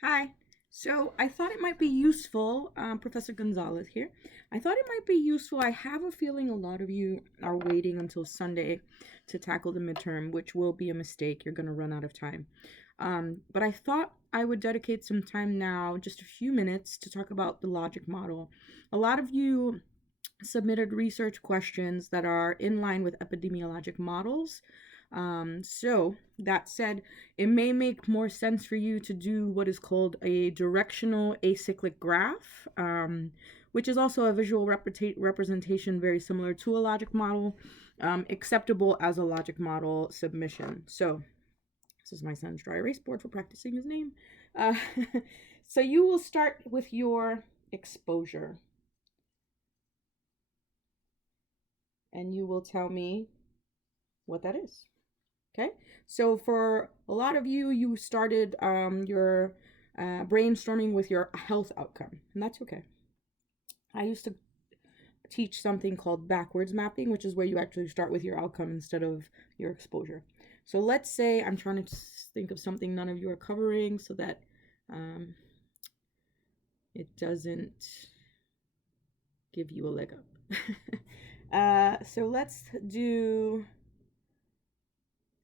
Hi. So I thought it might be useful, Professor Gonzalez here. I thought it might be useful. I have a feeling a lot of you are waiting until Sunday to tackle the midterm, which will be a mistake. You're going to run out of time. But I thought I would dedicate some time now, just a few minutes, to talk about the logic model. A lot of you submitted research questions that are in line with epidemiologic models. So that said, it may make more sense for you to do what is called a directional acyclic graph, which is also a visual representation very similar to a logic model, acceptable as a logic model submission. So this is my son's dry erase board for practicing his name. Uh, so you will start with your exposure, and you will tell me what that is. Okay, so for a lot of you, you started your brainstorming with your health outcome, and that's okay. I used to teach something called backwards mapping, which is where you actually start with your outcome instead of your exposure. So let's say I'm trying to think of something none of you are covering so that it doesn't give you a leg up. So let's do.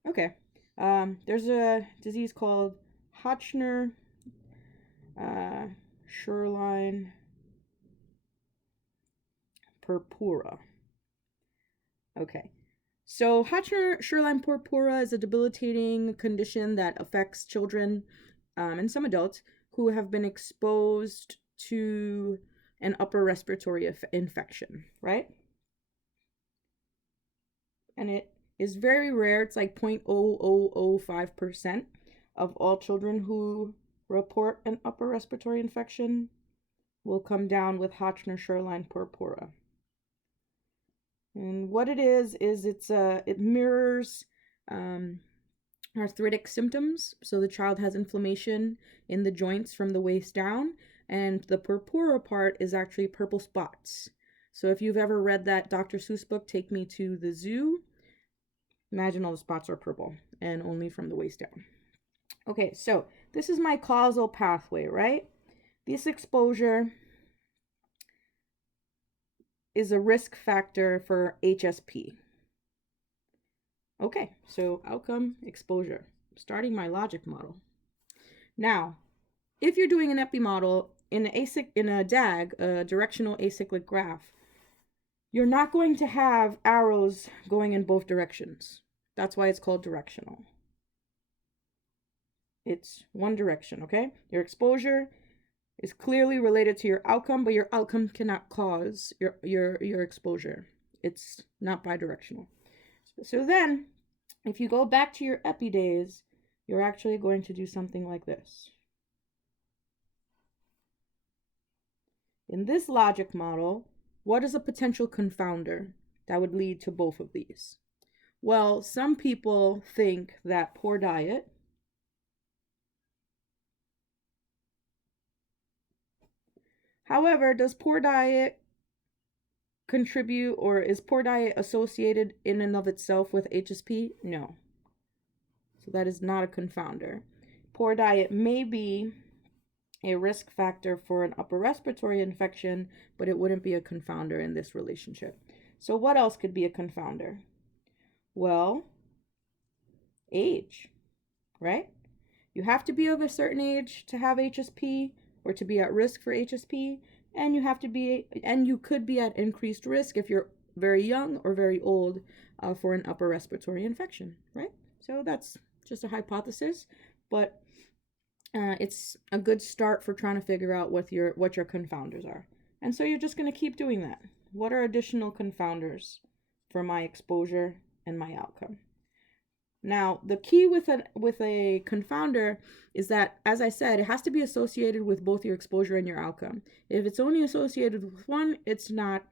Okay. There's a disease called Hotchner shoreline purpura. Okay. So Hotchner shoreline purpura is a debilitating condition that affects children and some adults who have been exposed to an upper respiratory infection, right? And it is very rare. It's like 0.0005% of all children who report an upper respiratory infection will come down with Hotchner shoreline purpura. And what it is it mirrors arthritic symptoms. So the child has inflammation in the joints from the waist down, and the purpura part is actually purple spots. So if you've ever read that Dr. Seuss book, Take Me to the Zoo, imagine all the spots are purple and only from the waist down. Okay, so this is my causal pathway, right? This exposure is a risk factor for HSP. Okay, so outcome, exposure. Starting my logic model. Now, if you're doing an epi model in a DAG, a directional acyclic graph, you're not going to have arrows going in both directions. That's why it's called directional. It's one direction, okay? Your exposure is clearly related to your outcome, but your outcome cannot cause your exposure. It's not bidirectional. So then, if you go back to your epi days, you're actually going to do something like this. In this logic model, what is a potential confounder that would lead to both of these? Well, some people think that poor diet However, does poor diet contribute, or is poor diet associated in and of itself with HSP? No. So that is not a confounder. Poor diet may be a risk factor for an upper respiratory infection, but it wouldn't be a confounder in this relationship. So what else could be a confounder? Well, age, right? You have to be of a certain age to have HSP or to be at risk for HSP, and you could be at increased risk if you're very young or very old for an upper respiratory infection, right? So that's just a hypothesis, but it's a good start for trying to figure out what your confounders are. And so you're just going to keep doing that. What are additional confounders for my exposure and my outcome? Now, the key with a confounder is that, as I said, it has to be associated with both your exposure and your outcome. If it's only associated with one, it's not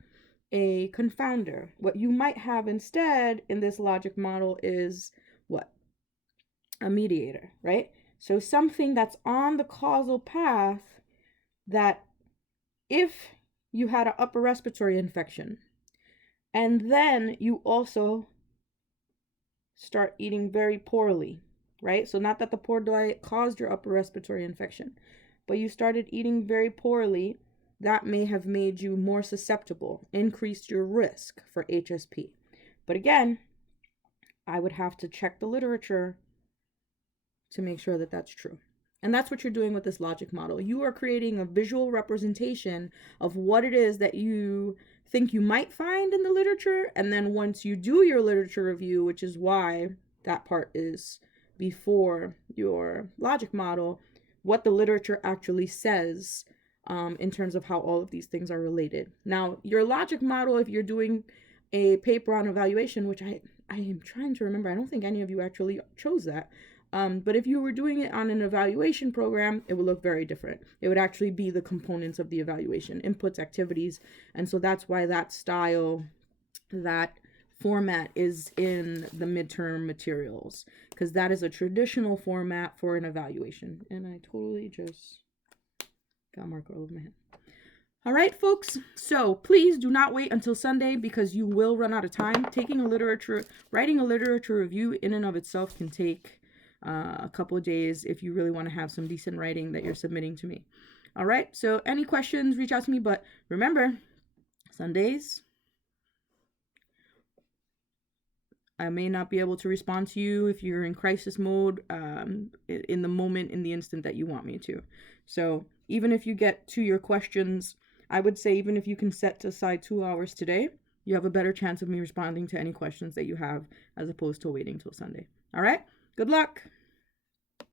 a confounder. What you might have instead in this logic model is what? A mediator, right? So something that's on the causal path that if you had an upper respiratory infection and then you also start eating very poorly, right? So not that the poor diet caused your upper respiratory infection, but you started eating very poorly. That may have made you more susceptible, increased your risk for HSP. But again, I would have to check the literature to make sure that that's true. And that's what you're doing with this logic model. You are creating a visual representation of what it is that you think you might find in the literature. And then once you do your literature review, which is why that part is before your logic model, what the literature actually says in terms of how all of these things are related. Now, your logic model, if you're doing a paper on evaluation, which I am trying to remember, I don't think any of you actually chose that. But if you were doing it on an evaluation program, it would look very different. It would actually be the components of the evaluation, inputs, activities. And so that's why that style, that format is in the midterm materials, because that is a traditional format for an evaluation. And I totally just got a marker all over my head. All right, folks. So please do not wait until Sunday, because you will run out of time. Writing a literature review in and of itself can take a couple of days if you really want to have some decent writing that you're submitting to me. All right. So any questions, reach out to me. But remember, Sundays, I may not be able to respond to you if you're in crisis mode in the moment, in the instant that you want me to. So even if you get to your questions, I would say even if you can set aside 2 hours today, you have a better chance of me responding to any questions that you have as opposed to waiting till Sunday. All right. Good luck.